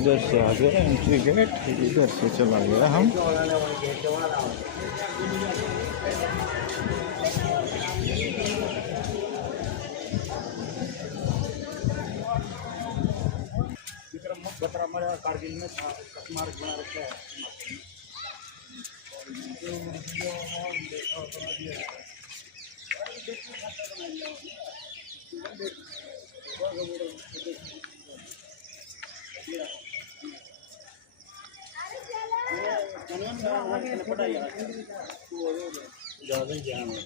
इधर से आ गया एंट्री गेट, इधर से चला गया हम। कारगिल में था, स्मारक बना रखा है। ज़्यादा ही ध्यान है।